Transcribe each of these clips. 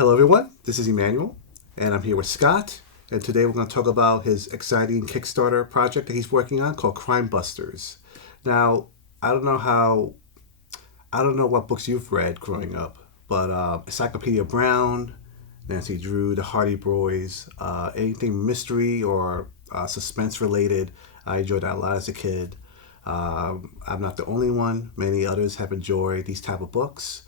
Hello, everyone. This is Emmanuel, and I'm here with Scott. And today we're going to talk about his exciting Kickstarter project that he's working on called CRIMEBUSTERS. Now, I don't know how, I don't know what books you've read growing up, but Encyclopedia Brown, Nancy Drew, the Hardy Boys, anything mystery or suspense related, I enjoyed that a lot as a kid. I'm not the only one. Many others have enjoyed these type of books.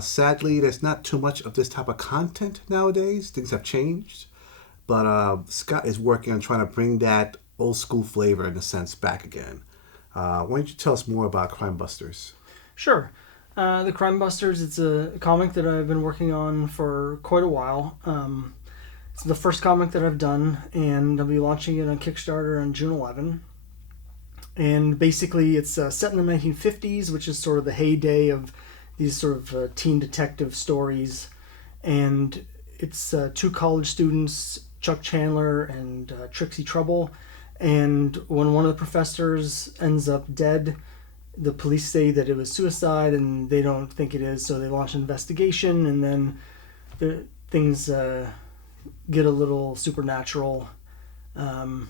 Sadly, there's not too much of this type of content nowadays. Things have changed. But Scott is working on trying to bring that old school flavor, in a sense, back again. Why don't you tell us more about Crime Busters? Sure. The Crime Busters, it's a comic that I've been working on for quite a while. It's the first comic that I've done, and I'll be launching it on Kickstarter on June 11. And basically, it's set in the 1950s, which is sort of the heyday of these sort of teen detective stories. And it's two college students, Chuck Chandler and Trixie Trouble. And when one of the professors ends up dead, the police say that it was suicide, and they don't think it is, so they launch an investigation, and then things get a little supernatural. I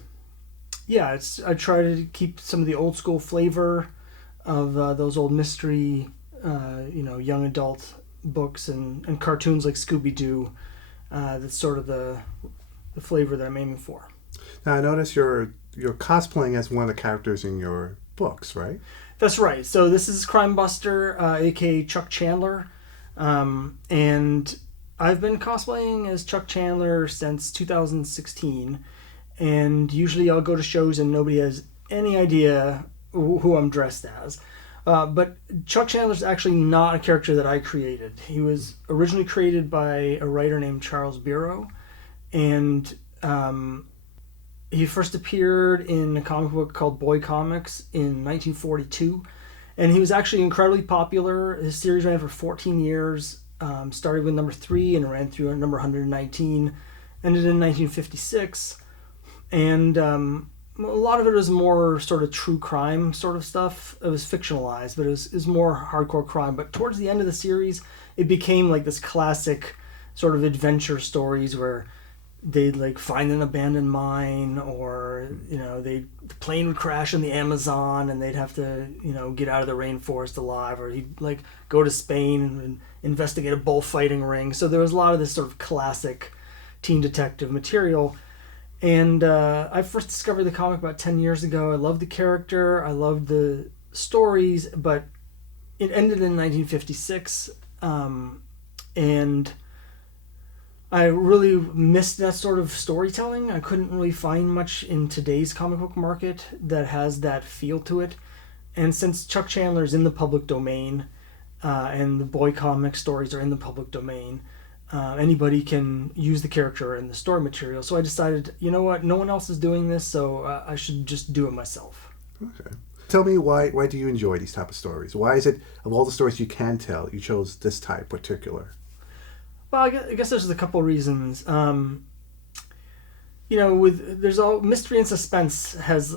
try to keep some of the old school flavor of those old mystery, young adult books and cartoons like Scooby-Doo. That's sort of the flavor that I'm aiming for. Now, I notice you're cosplaying as one of the characters in your books, right? That's right. So this is Crime Buster, aka Chuck Chandler. And I've been cosplaying as Chuck Chandler since 2016. And usually I'll go to shows and nobody has any idea who I'm dressed as. But Chuck Chandler's actually not a character that I created. He was originally created by a writer named Charles Bureau. And he first appeared in a comic book called Boy Comics in 1942. And he was actually incredibly popular. His series ran for 14 years. Started with number 3 and ran through number 119. Ended in 1956. And a lot of it was more sort of true crime sort of stuff. It was fictionalized, but it was more hardcore crime. But towards the end of the series, it became like this classic sort of adventure stories where they'd like find an abandoned mine, or the plane would crash in the Amazon and they'd have to get out of the rainforest alive, or he'd like go to Spain and investigate a bullfighting ring. So there was a lot of this sort of classic teen detective material. And I first discovered the comic about 10 years ago. I loved the character, I loved the stories, but it ended in 1956, and I really missed that sort of storytelling. I couldn't really find much in today's comic book market that has that feel to it. And since Chuck Chandler's in the public domain, and the Boy Comic stories are in the public domain, anybody can use the character in the story material. So I decided, you know what, no one else is doing this, so I should just do it myself. Okay. Tell me why do you enjoy these type of stories? Why is it, of all the stories you can tell, you chose this type particular? Well, I guess there's a couple reasons. There's all mystery and suspense has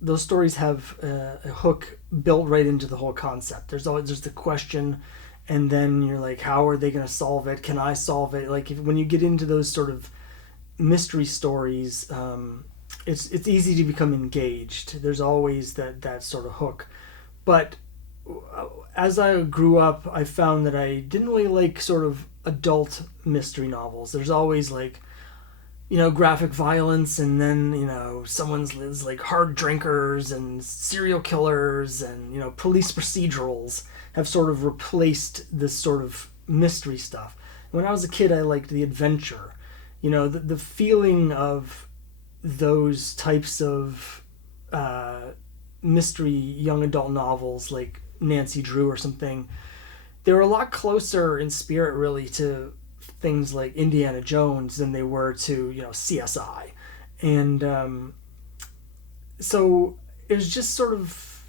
those stories have a hook built right into the whole concept. There's the question, and then you're like, how are they going to solve it? Can I solve it? Like when you get into those sort of mystery stories, it's easy to become engaged. There's always that sort of hook, but as I grew up, I found that I didn't really like sort of adult mystery novels. There's always like, graphic violence, and then, someone's like hard drinkers and serial killers and, police procedurals have sort of replaced this sort of mystery stuff. When I was a kid, I liked the adventure. The feeling of those types of mystery young adult novels like Nancy Drew or something, they were a lot closer in spirit really to things like Indiana Jones than they were to CSI. And so it was just sort of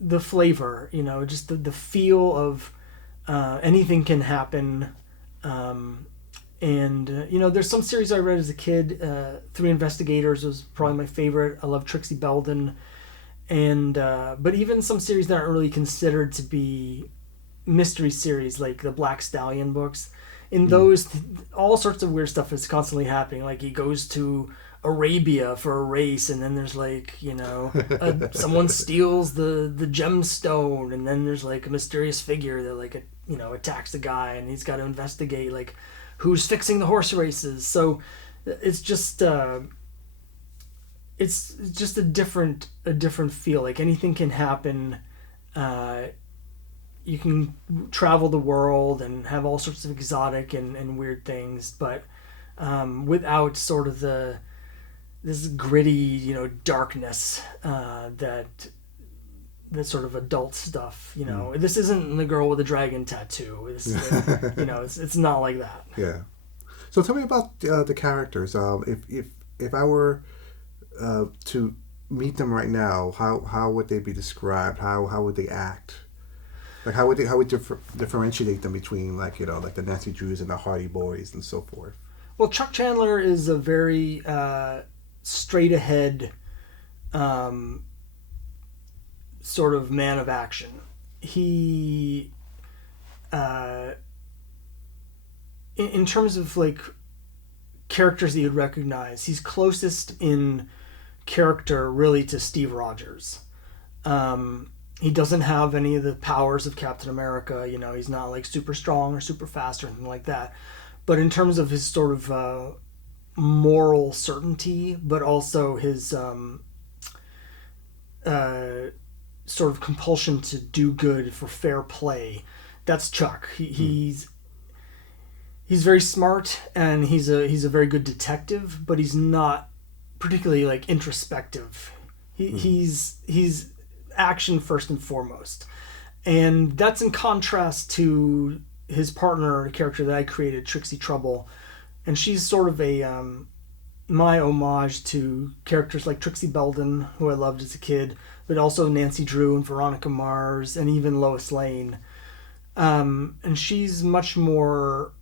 the flavor, just the feel of anything can happen. There's some series I read as a kid. Three Investigators was probably my favorite. I love Trixie Belden. And but even some series that aren't really considered to be mystery series like the Black Stallion books. In those, all sorts of weird stuff is constantly happening. Like he goes to Arabia for a race, and then there's like, someone steals the gemstone, and then there's like a mysterious figure that like attacks the guy, and he's got to investigate like who's fixing the horse races. So it's just a different feel. Like anything can happen. You can travel the world and have all sorts of exotic and weird things, but without sort of this gritty, darkness that sort of adult stuff. This isn't the girl with the dragon tattoo. It's not like that. Yeah. So tell me about the characters. If I were to meet them right now, how would they be described? How would they act? Like how would differentiate them between like the Nancy Drews and the Hardy Boys and so forth? Well, Chuck Chandler is a very straight ahead sort of man of action. He in terms of like characters that you'd recognize, he's closest in character really to Steve Rogers. He doesn't have any of the powers of Captain America. He's not like super strong or super fast or anything like that. But in terms of his sort of moral certainty, but also his sort of compulsion to do good for fair play, that's Chuck. He's very smart, and he's a very good detective, but he's not particularly like introspective. He's action first and foremost, and that's in contrast to his partner, the character that I created, Trixie Trouble, and she's sort of my homage to characters like Trixie Belden, who I loved as a kid, but also Nancy Drew and Veronica Mars and even Lois Lane, and she's much more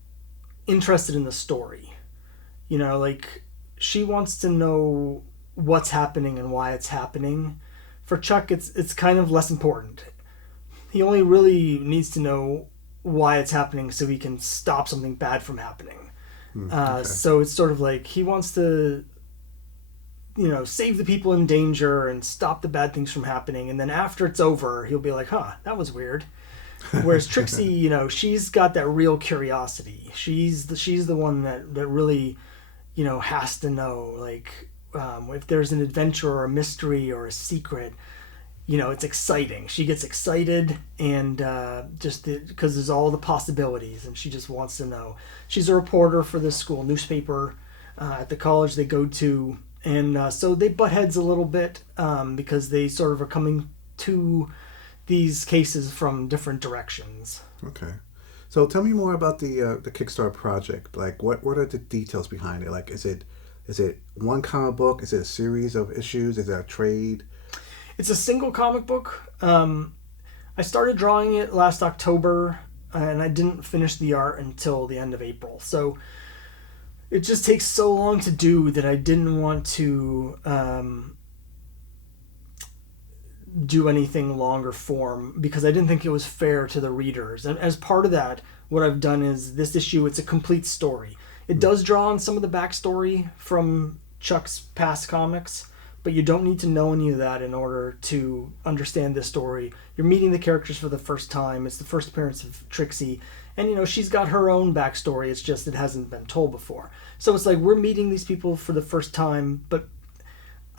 interested in the story. Like she wants to know what's happening and why it's happening. For Chuck, it's kind of less important. He only really needs to know why it's happening so he can stop something bad from happening. Okay. So it's sort of like he wants to, save the people in danger and stop the bad things from happening. And then after it's over, he'll be like, that was weird. Whereas Trixie, she's got that real curiosity. She's the one that really, has to know, like, if there's an adventure or a mystery or a secret, it's exciting. She gets excited, and just because there's all the possibilities, and she just wants to know. She's a reporter for the school newspaper at the college they go to, and so they butt heads a little bit because they sort of are coming to these cases from different directions. Okay. So tell me more about the Kickstarter project. Like, what are the details behind it? Like, is it one comic book? Is it a series of issues? Is it a trade? It's a single comic book. I started drawing it last October, and I didn't finish the art until the end of April. So it just takes so long to do that I didn't want to do anything longer form because I didn't think it was fair to the readers. And as part of that, what I've done is this issue, it's a complete story. It does draw on some of the backstory from Chuck's past comics, but you don't need to know any of that in order to understand this story. You're meeting the characters for the first time. It's the first appearance of Trixie, and she's got her own backstory. It's just it hasn't been told before. So it's like we're meeting these people for the first time, but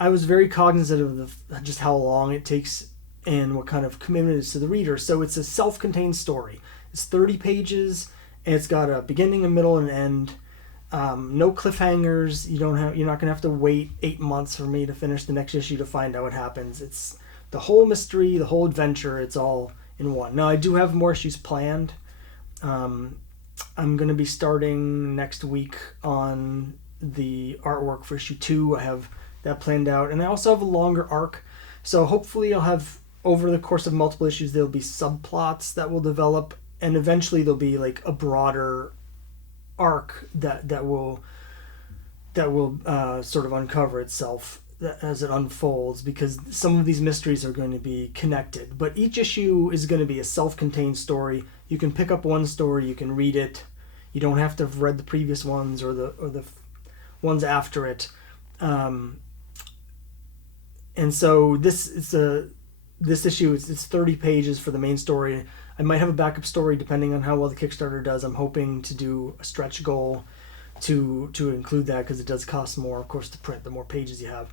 I was very cognizant of just how long it takes and what kind of commitment it is to the reader. So it's a self-contained story. It's 30 pages, and it's got a beginning, a middle, and an end. No cliffhangers. You're not gonna have to wait 8 months for me to finish the next issue to find out what happens. It's the whole mystery, the whole adventure. It's all in one. Now I do have more issues planned. I'm gonna be starting next week on the artwork for issue 2. I have that planned out, and I also have a longer arc. So hopefully I'll have, over the course of multiple issues, there'll be subplots that will develop, and eventually there'll be like a broader arc that will sort of uncover itself. as it unfolds, because some of these mysteries are going to be connected. But each issue is going to be a self-contained story. You can pick up one story, you can read it. You don't have to have read the previous ones or the ones after it. And so this issue it's 30 pages for the main story. I might have a backup story depending on how well the Kickstarter does. I'm hoping to do a stretch goal to include that, because it does cost more, of course, to print the more pages you have.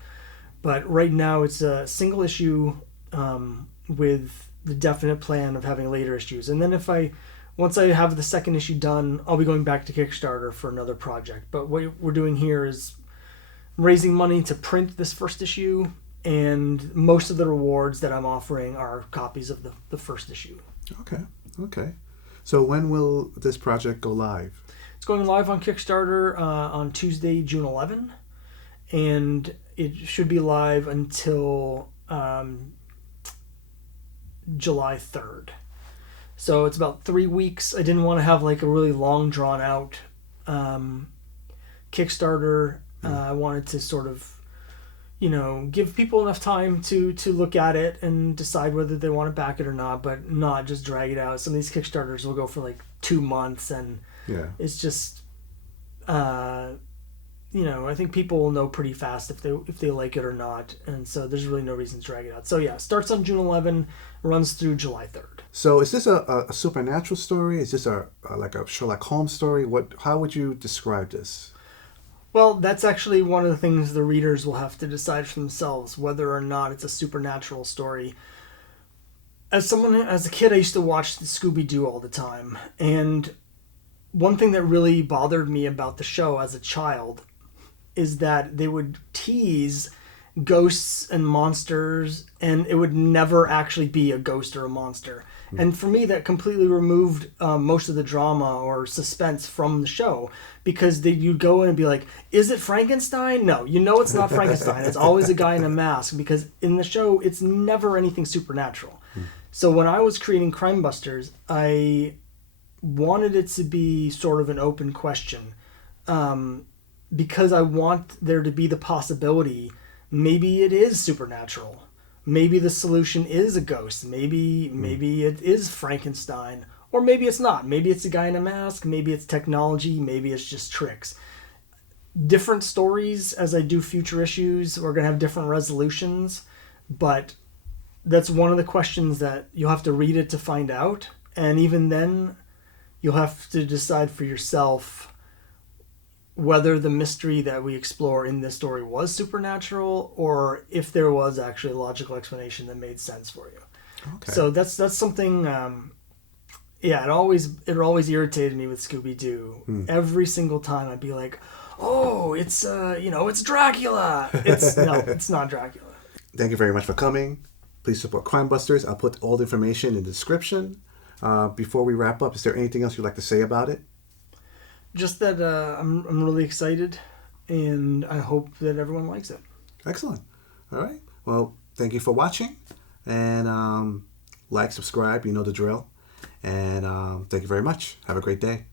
But right now it's a single issue with the definite plan of having later issues. And then once I have the second issue done, I'll be going back to Kickstarter for another project. But what we're doing here is raising money to print this first issue, and most of the rewards that I'm offering are copies of the first issue. Okay. So when will this project go live? It's going live on Kickstarter on Tuesday, June 11, and it should be live until July 3rd. So it's about 3 weeks. I didn't want to have like a really long, drawn out Kickstarter. I wanted to sort of, give people enough time to look at it and decide whether they want to back it or not, but not just drag it out. Some of these Kickstarters will go for like 2 months, and it's just, I think people will know pretty fast if they like it or not, and so there's really no reason to drag it out. So yeah, starts on June 11, runs through July 3rd. So is this a supernatural story? Is this like a Sherlock Holmes story? How would you describe this? Well, that's actually one of the things the readers will have to decide for themselves, whether or not it's a supernatural story. As a kid, I used to watch the Scooby-Doo all the time, and one thing that really bothered me about the show as a child is that they would tease ghosts and monsters, and it would never actually be a ghost or a monster. And for me, that completely removed most of the drama or suspense from the show, because you'd go in and be like, is it Frankenstein? No, it's not Frankenstein. It's always a guy in a mask, because in the show, it's never anything supernatural. So when I was creating CRIMEBUSTERS, I wanted it to be sort of an open question, because I want there to be the possibility maybe it is supernatural. Maybe the solution is a ghost. Maybe it is Frankenstein. Or maybe it's not. Maybe it's a guy in a mask. Maybe it's technology. Maybe it's just tricks. Different stories, as I do future issues, we're going to have different resolutions. But that's one of the questions that you'll have to read it to find out. And even then, you'll have to decide for yourself whether the mystery that we explore in this story was supernatural, or if there was actually a logical explanation that made sense for you. Okay. So that's something. It always irritated me with Scooby-Doo. Every single time I'd be like, "Oh, it's it's Dracula." It's not Dracula. Thank you very much for coming. Please support CRIMEBUSTERS. I'll put all the information in the description. Before we wrap up, is there anything else you'd like to say about it? Just that I'm really excited, and I hope that everyone likes it. Excellent. All right. Well, thank you for watching, and like, subscribe, you know the drill. And thank you very much. Have a great day.